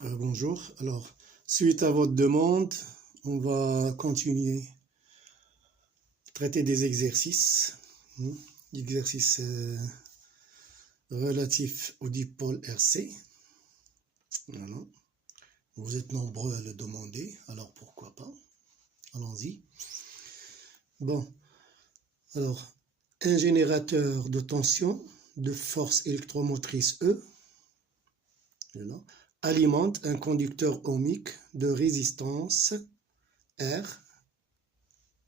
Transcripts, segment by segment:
Bonjour. Alors, suite à votre demande, on va continuer à traiter des exercices. Exercices relatifs au dipôle RC. Voilà. Vous êtes nombreux à le demander, alors pourquoi pas. Allons-y. Bon, alors, un générateur de tension de force électromotrice E, voilà, alimente un conducteur ohmique de résistance R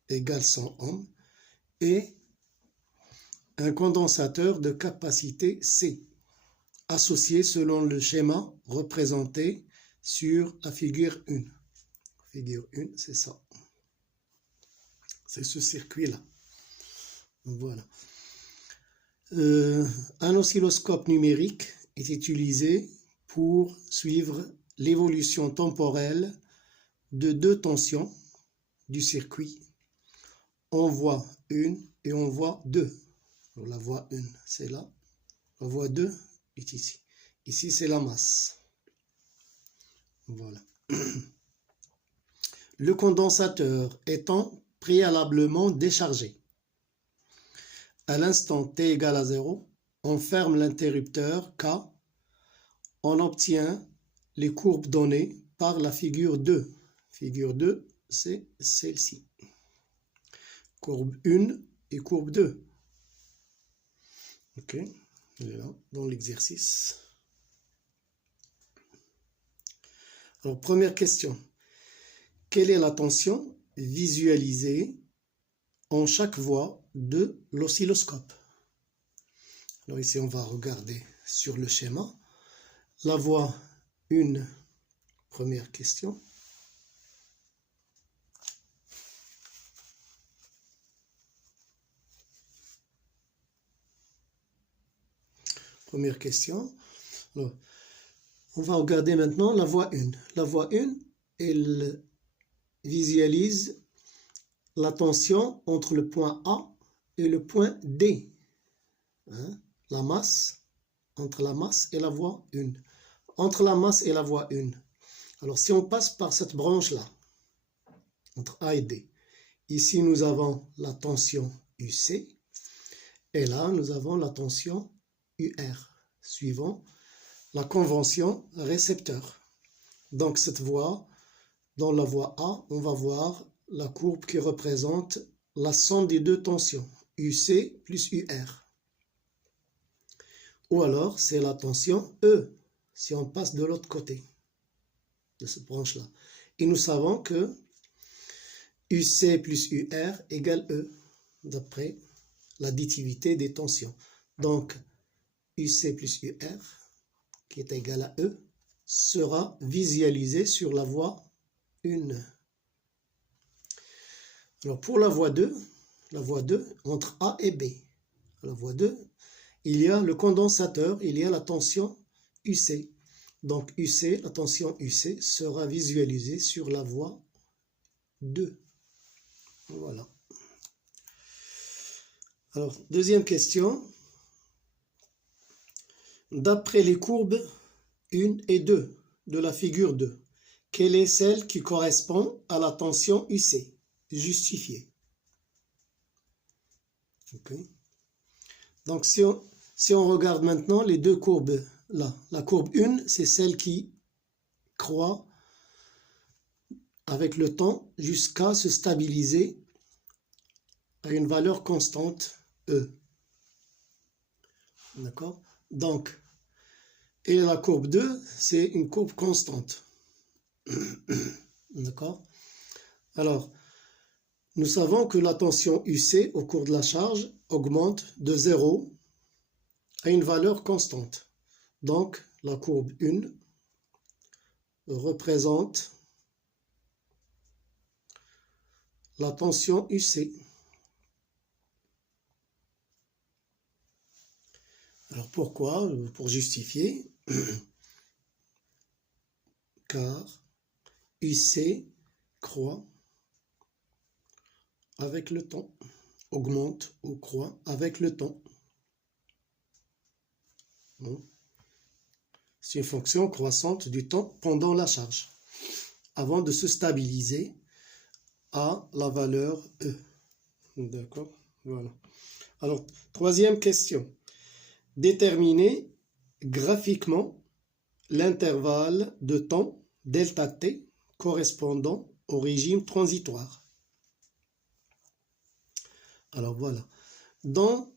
égale 100 ohms et un condensateur de capacité C, associé selon le schéma représenté sur la figure 1. Figure 1, c'est ça. C'est ce circuit-là. Voilà. Un oscilloscope numérique est utilisé pour suivre l'évolution temporelle de deux tensions du circuit. On voit 1 et on voit 2. La voie 1, c'est là. La voie 2 est ici. Ici, c'est la masse. Voilà. Le condensateur étant préalablement déchargé. À l'instant t égale à 0, on ferme l'interrupteur K. On obtient les courbes données par la figure 2. Figure 2, c'est celle-ci. Courbe 1 et courbe 2. Ok, elle est là, dans l'exercice. Alors, première question. Quelle est la tension visualisée en chaque voie de l'oscilloscope? Alors ici, on va regarder sur le schéma. La voie 1, première question. Première question. Alors, on va regarder maintenant la voie 1. La voie 1, elle visualise la tension entre le point A et le point D. La masse, entre la masse et la voie 1. Entre la masse et la voie 1. Alors, si on passe par cette branche-là, entre A et D, ici, nous avons la tension UC, et là, nous avons la tension UR, suivant la convention récepteur. Donc, cette voie, dans la voie A, on va voir la courbe qui représente la somme des deux tensions, UC plus UR. Ou alors, c'est la tension E, si on passe de l'autre côté de cette branche-là. Et nous savons que UC plus UR égale E, d'après l'additivité des tensions. Donc, UC plus UR, qui est égal à E, sera visualisé sur la voie 1. Alors, pour la voie 2, entre A et B, la voie 2, il y a le condensateur, il y a la tension UC. Donc, UC, la tension UC sera visualisée sur la voie 2. Voilà. Alors, deuxième question. D'après les courbes 1 et 2 de la figure 2, quelle est celle qui correspond à la tension UC? Justifiée. Okay. Donc, si on regarde maintenant les deux courbes là, la courbe 1, c'est celle qui croît avec le temps jusqu'à se stabiliser à une valeur constante E. D'accord? Donc, et la courbe 2, c'est une courbe constante. D'accord? Alors, nous savons que la tension UC au cours de la charge augmente de 0 à une valeur constante. Donc, la courbe 1 représente la tension UC. Alors, pourquoi? Pour justifier. Car UC croît avec le temps, augmente ou croît avec le temps. Bon. C'est une fonction croissante du temps pendant la charge, avant de se stabiliser à la valeur E. D'accord? Voilà. Alors, troisième question. Déterminer graphiquement l'intervalle de temps delta t correspondant au régime transitoire. Alors voilà. Dans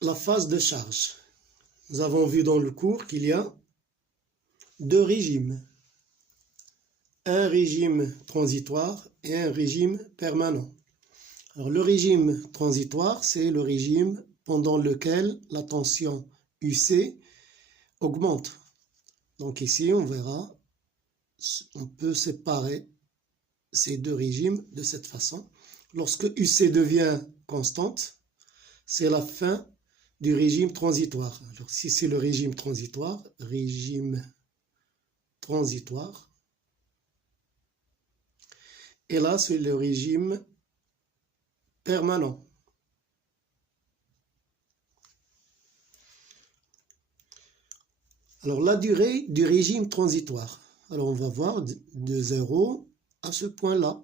la phase de charge, nous avons vu dans le cours qu'il y a deux régimes. Un régime transitoire et un régime permanent. Alors, le régime transitoire, c'est le régime pendant lequel la tension UC augmente. Donc ici, on verra, on peut séparer ces deux régimes de cette façon. Lorsque UC devient constante, c'est la fin du régime transitoire. Alors si c'est le régime transitoire, et là, c'est le régime permanent. Alors, la durée du régime transitoire. Alors, on va voir de 0 à ce point-là.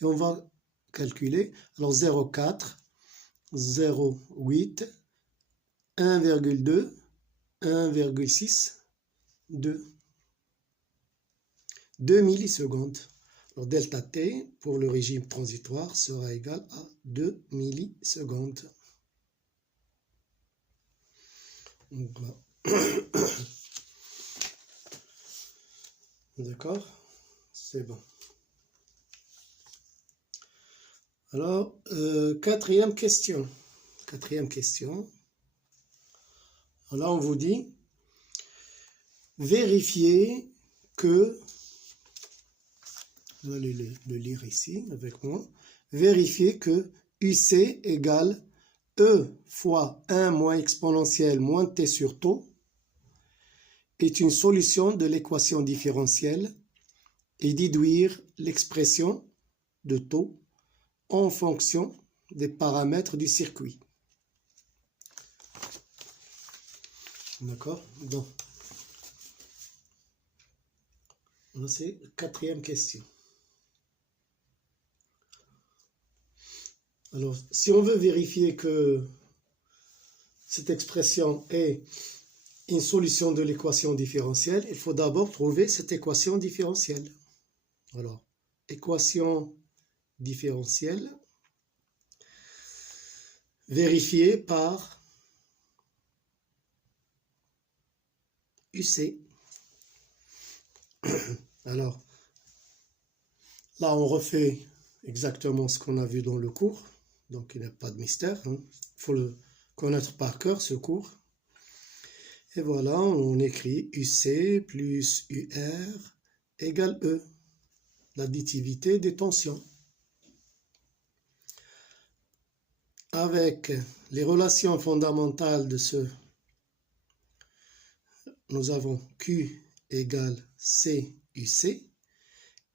Et on va calculer. Alors, 0,4, 0,8, 1,2, 1,6, 2. 2 millisecondes. Alors, delta t pour le régime transitoire sera égal à 2 millisecondes. D'accord? C'est bon. Alors, quatrième question. Alors, on vous dit, vérifiez que, vous allez le lire ici avec moi, vérifiez que UC égale E fois 1 moins exponentielle moins t sur tau est une solution de l'équation différentielle et déduire l'expression de taux en fonction des paramètres du circuit. D'accord? Donc, c'est la quatrième question. Alors, si on veut vérifier que cette expression est une solution de l'équation différentielle, il faut d'abord trouver cette équation différentielle. Alors, équation différentielle vérifiée par UC. Alors, là, on refait exactement ce qu'on a vu dans le cours. Donc, il n'y a pas de mystère. Il faut le connaître par cœur, ce cours. Et voilà, on écrit UC plus UR égale E, l'additivité des tensions. Avec les relations fondamentales de ce, nous avons Q égale C UC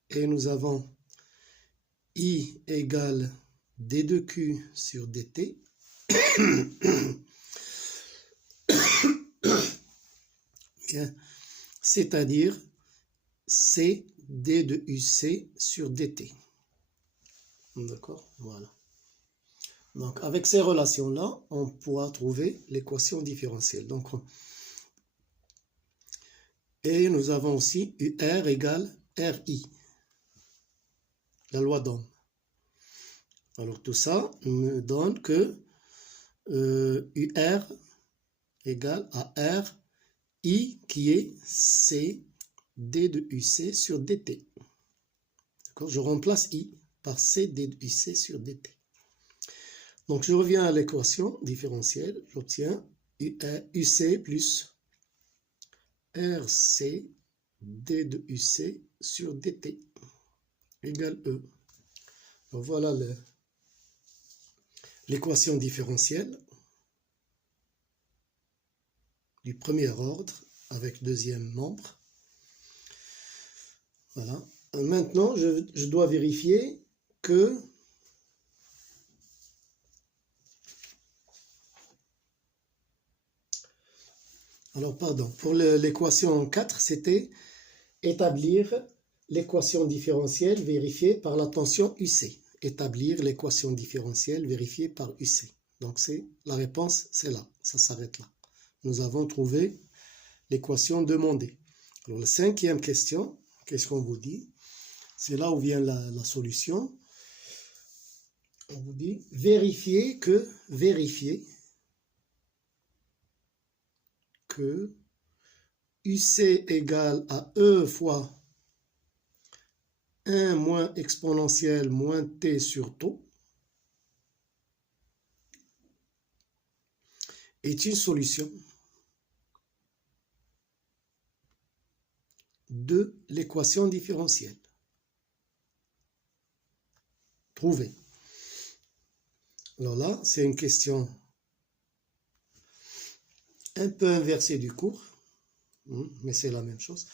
et nous avons I égale D de Q sur DT. C'est-à-dire C D de UC sur DT. D'accord? Voilà. Donc, avec ces relations-là, on pourra trouver l'équation différentielle. Donc, et nous avons aussi UR égale RI, la loi d'Ohm. Alors, tout ça me donne que UR égale à R I qui est C D de UC sur DT. Je remplace I par C D de UC sur DT. Donc je reviens à l'équation différentielle. J'obtiens UC plus RC D de UC sur DT égale E. Donc voilà l'équation différentielle du premier ordre avec deuxième membre. Voilà. Maintenant, je dois vérifier que Alors, pardon, pour l'équation 4, c'était établir l'équation différentielle vérifiée par la tension UC. Établir l'équation différentielle vérifiée par UC. Donc, la réponse, c'est là, ça s'arrête là. Nous avons trouvé l'équation demandée. Alors, la cinquième question, qu'est-ce qu'on vous dit? C'est là où vient la solution. On vous dit vérifier que UC égale à E fois 1 moins exponentielle moins T sur taux est une solution de l'équation différentielle. Trouvez. Alors là, c'est une question un peu inversée du cours, mais c'est la même chose.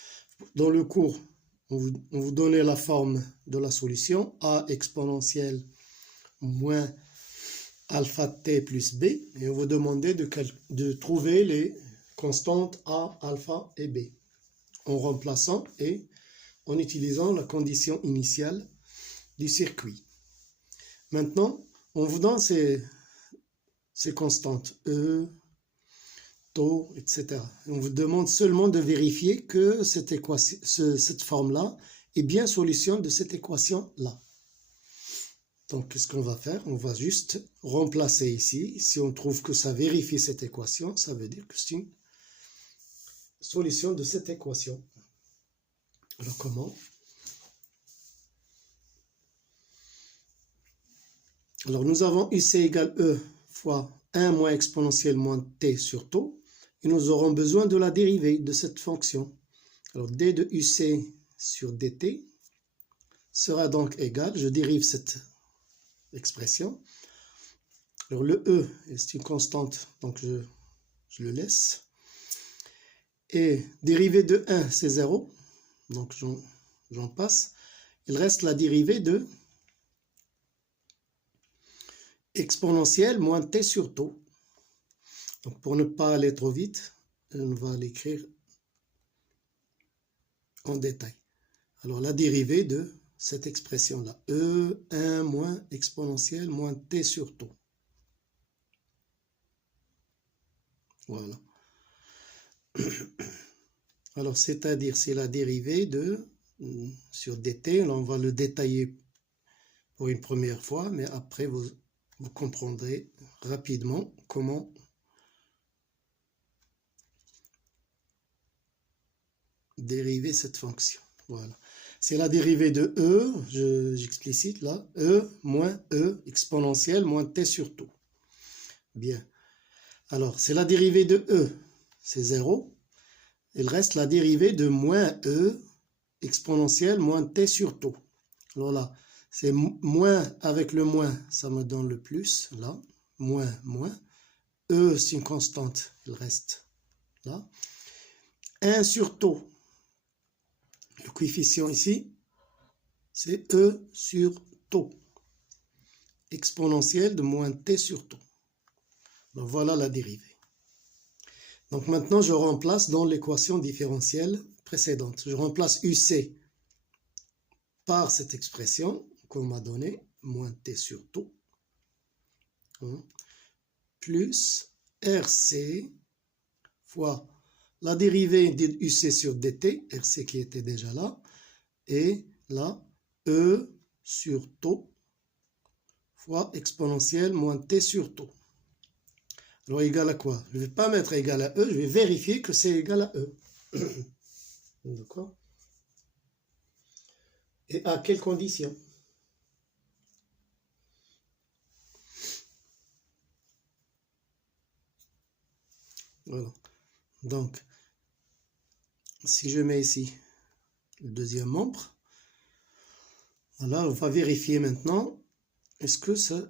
Dans le cours, on vous donnait la forme de la solution, a exponentielle moins alpha t plus b, et on vous demandait de trouver les constantes a, alpha et b, en remplaçant et en utilisant la condition initiale du circuit. Maintenant, on vous donne ces constantes, E, taux, etc. On vous demande seulement de vérifier que cette forme-là est bien solution de cette équation-là. Donc, qu'est-ce qu'on va faire? On va juste remplacer ici. Si on trouve que ça vérifie cette équation, ça veut dire que c'est une solution de cette équation. Alors, comment? Alors, nous avons UC égale E fois 1 moins exponentielle moins T sur taux. Et nous aurons besoin de la dérivée de cette fonction. Alors, d de UC sur dt sera donc égal, je dérive cette expression. Alors, le E est une constante, donc je le laisse. Et dérivée de 1, c'est 0. Donc, j'en passe. Il reste la dérivée de exponentielle moins t sur taux. Donc, pour ne pas aller trop vite, on va l'écrire en détail. Alors, la dérivée de cette expression-là, E1 moins exponentielle moins t sur taux. Voilà. Alors, c'est-à-dire, c'est la dérivée de, sur dt, là, on va le détailler pour une première fois, mais après, vous comprendrez rapidement comment dériver cette fonction. Voilà. C'est la dérivée de E, j'explicite là, E moins E exponentielle moins T sur taux. Bien. Alors, c'est la dérivée de E, c'est 0. Il reste la dérivée de moins E exponentielle moins T sur taux. Alors là, c'est moins avec le moins, ça me donne le plus, là. Moins, moins. E, c'est une constante, il reste là. 1 sur taux. Le coefficient ici, c'est E sur taux, exponentielle de moins T sur taux. Donc voilà la dérivée. Donc maintenant, je remplace dans l'équation différentielle précédente. Je remplace UC par cette expression qu'on m'a donnée, moins T sur taux, plus RC fois la dérivée de UC sur dt, RC qui était déjà là, et là, E sur taux fois exponentielle moins T sur taux. Alors, égal à quoi? Je ne vais pas mettre égal à E, je vais vérifier que c'est égal à E. D'accord? Et à quelles conditions? Voilà. Donc, si je mets ici le deuxième membre, voilà, on va vérifier maintenant. Est-ce que ça...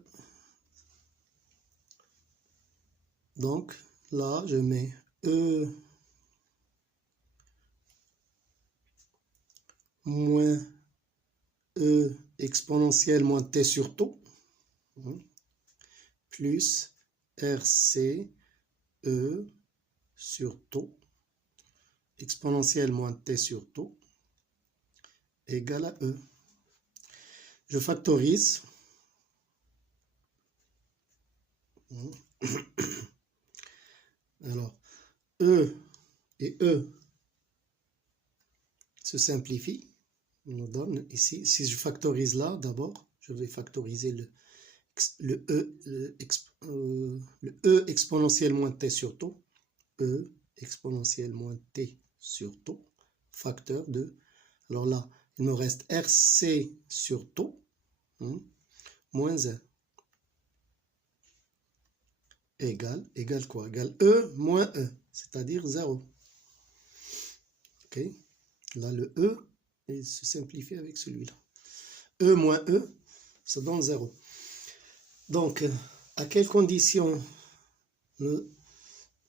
Donc, là, je mets E moins E exponentielle moins T sur taux, plus RC E sur taux exponentielle moins t sur taux égale à E. Je factorise. Alors, E et E se simplifient. On nous donne ici, si je factorise là, d'abord, je vais factoriser le E exponentielle moins t sur taux. E exponentielle moins t sur taux, facteur de... Alors là, il me reste RC sur taux, moins 1. Égale quoi? Égale E moins E, c'est-à-dire 0. Ok? Là, le E, il se simplifie avec celui-là. E moins E, ça donne 0. Donc, à quelles conditions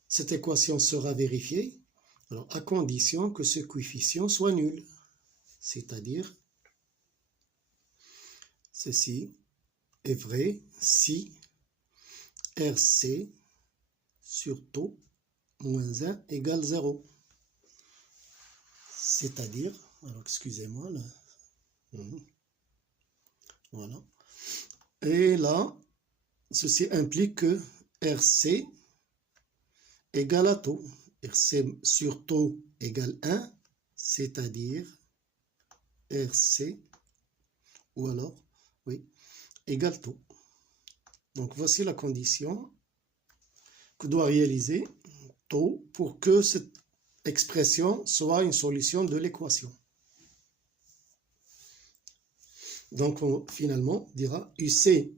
cette équation sera vérifiée? Alors, à condition que ce coefficient soit nul. C'est-à-dire, ceci est vrai si RC sur taux moins 1 égale 0. C'est-à-dire, alors excusez-moi là, voilà. Et là, ceci implique que RC égale à taux. RC sur taux égale 1, c'est-à-dire RC, ou alors, oui, égale taux. Donc voici la condition que doit réaliser taux pour que cette expression soit une solution de l'équation. Donc finalement, on dira UC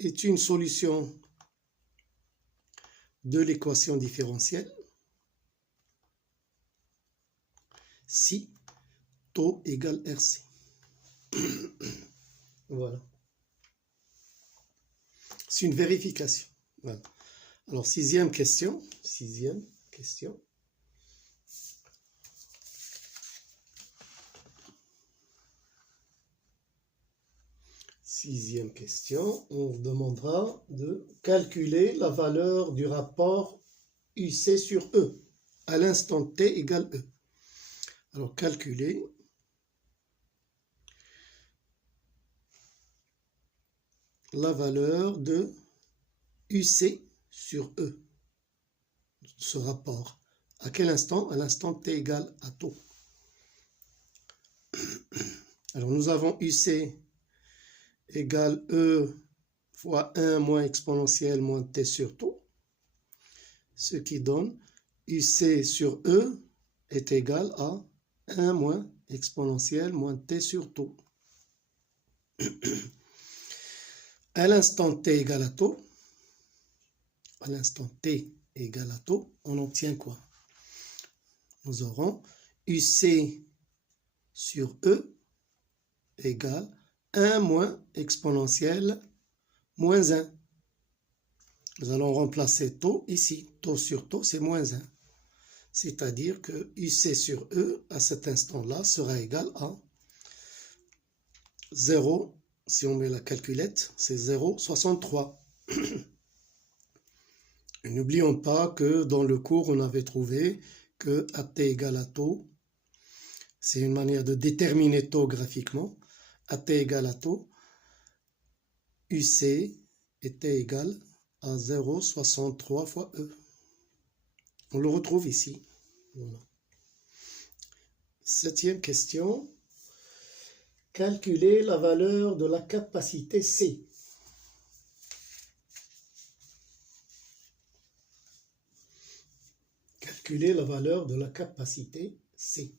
est une solution de l'équation différentielle si taux égale RC. Voilà. C'est une vérification. Voilà. Alors, sixième question. Sixième question. Sixième question. On demandera de calculer la valeur du rapport UC sur E à l'instant T égale E. Alors, calculer la valeur de UC sur E, ce rapport. À quel instant? À l'instant T égale à taux. Alors, nous avons UC égale E fois 1 moins exponentielle moins T sur taux, ce qui donne UC sur E est égal à 1 moins exponentielle moins T sur taux. À l'instant T égale à taux, à l'instant T égale à taux, on obtient quoi? Nous aurons UC sur E égale 1 moins exponentielle moins 1. Nous allons remplacer taux ici. Taux sur taux, c'est moins 1. C'est-à-dire que UC sur E, à cet instant-là, sera égal à 0. Si on met la calculette, c'est 0,63. N'oublions pas que dans le cours, on avait trouvé que AT égale à taux. C'est une manière de déterminer taux graphiquement. AT égale à taux. UC était égal à 0,63 fois E. On le retrouve ici. Voilà. Septième question. Calculer la valeur de la capacité C. Calculer la valeur de la capacité C.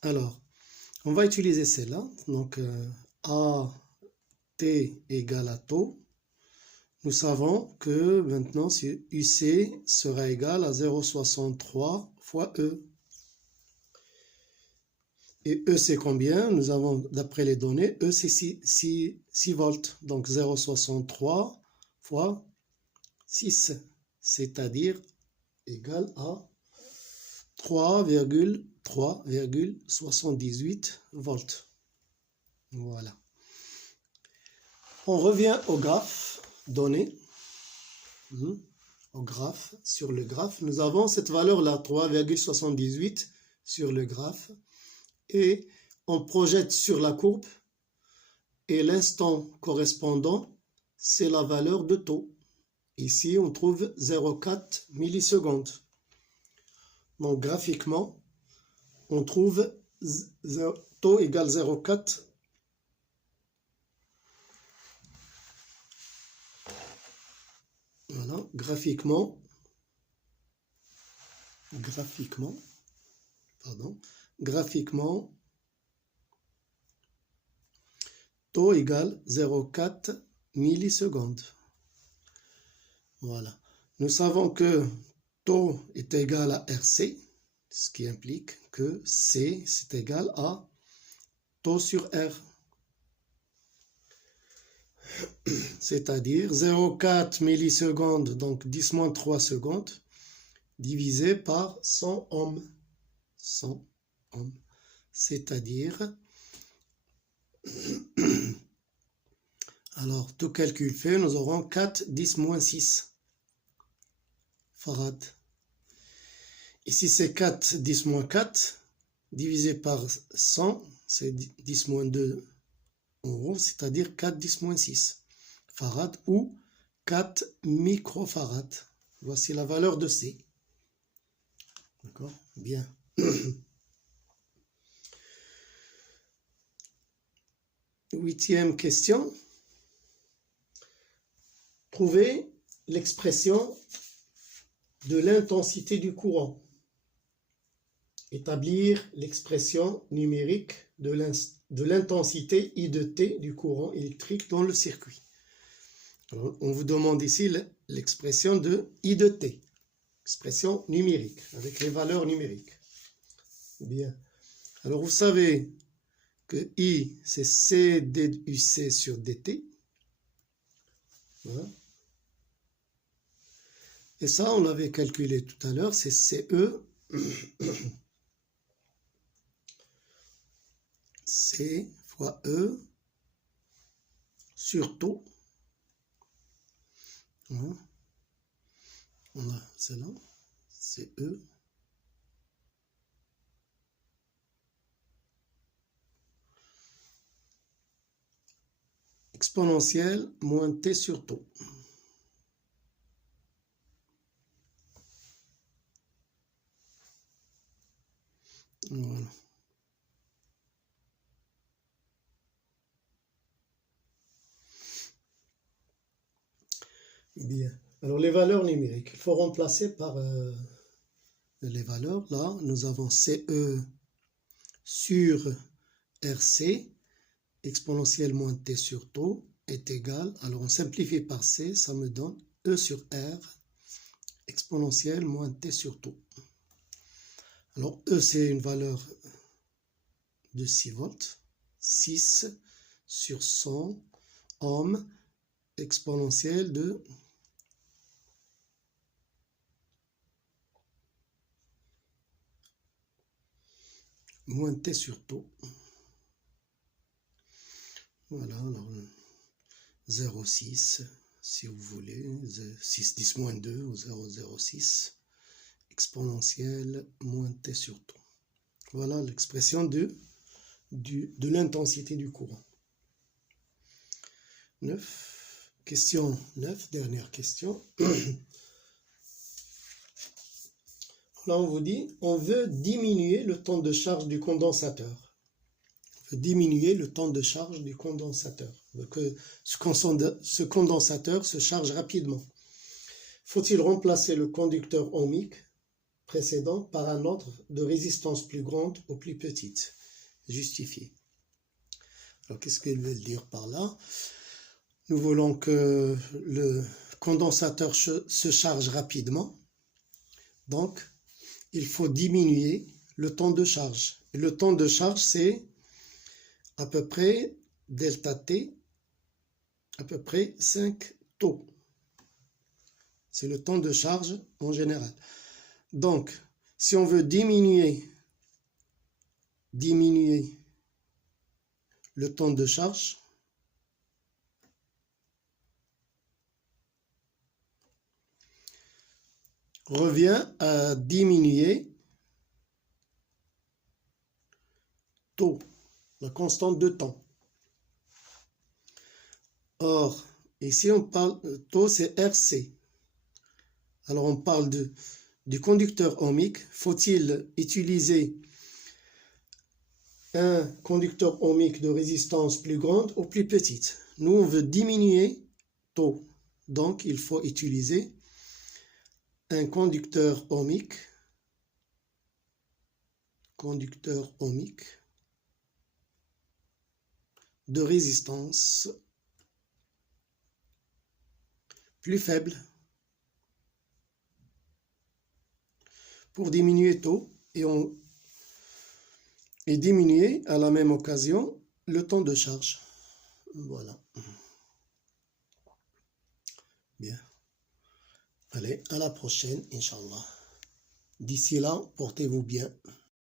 Alors, on va utiliser celle-là. Donc, AT égale à taux. Nous savons que maintenant, UC sera égal à 0,63 fois E. Et E, c'est combien? Nous avons, d'après les données, E, c'est 6 volts. Donc, 0,63 fois 6, c'est-à-dire égal à 3,78 volts. Voilà. On revient au graphe donné. au graphe, sur le graphe, nous avons cette valeur-là, 3,78 sur le graphe, et on projette sur la courbe, et l'instant correspondant, c'est la valeur de taux. Ici, on trouve 0,4 millisecondes. Donc, graphiquement, on trouve taux égale 0,4. Voilà, graphiquement, taux égale 0,4 millisecondes. Voilà. Nous savons que taux est égal à RC, ce qui implique que C c'est égal à taux sur R. C'est-à-dire 0,4 millisecondes, donc 10-3 secondes, divisé par 100 ohms. 100 ohms. C'est-à-dire, alors tout calcul fait, nous aurons 4-10-6 farad. Ici c'est 4-10-4 divisé par 100, c'est 10-2 euros, c'est-à-dire 4-10-6 farad ou 4 microfarad. Voici la valeur de C. D'accord? Bien. Huitième question. Trouvez l'expression de l'intensité du courant. Établir l'expression numérique de l'intensité I de T du courant électrique dans le circuit. Alors, on vous demande ici l'expression de I de T, expression numérique, avec les valeurs numériques. Bien. Alors, vous savez que I, c'est C DUC sur DT. Voilà. Et ça, on l'avait calculé tout à l'heure, c'est CE. C fois E sur taux. Voilà, c'est là. C'est E. Exponentielle moins T sur taux. Voilà. Bien. Alors, les valeurs numériques, il faut remplacer par les valeurs. Là, nous avons CE sur RC, exponentielle moins T sur taux, est égal. Alors, on simplifie par C, ça me donne E sur R, exponentielle moins T sur taux. Alors, E, c'est une valeur de 6 volts. 6 sur 100 ohms, exponentielle de moins T sur taux. Voilà, alors 0,6 si vous voulez, 6 10 moins 2 ou 0,06 exponentielle moins T sur taux. Voilà l'expression de l'intensité du courant. 9. Question 9, dernière question. Là, on vous dit, on veut diminuer le temps de charge du condensateur. On veut diminuer le temps de charge du condensateur. On veut que ce condensateur se charge rapidement. Faut-il remplacer le conducteur ohmique précédent par un autre de résistance plus grande ou plus petite? Justifié. Alors, qu'est-ce qu'ils veulent dire par là? Nous voulons que le condensateur se charge rapidement. Donc, il faut diminuer le temps de charge. Et le temps de charge, c'est à peu près delta T, à peu près 5 taux. C'est le temps de charge en général. Donc, si on veut diminuer le temps de charge, revient à diminuer taux, la constante de temps. Or, ici on parle, taux c'est RC. Alors on parle du conducteur ohmique. Faut-il utiliser un conducteur ohmique de résistance plus grande ou plus petite? Nous, on veut diminuer taux. Donc, il faut utiliser un conducteur ohmique de résistance plus faible pour diminuer taux et diminuer à la même occasion le temps de charge. Voilà. Bien. Allez, à la prochaine, Inch'Allah. D'ici là, portez-vous bien.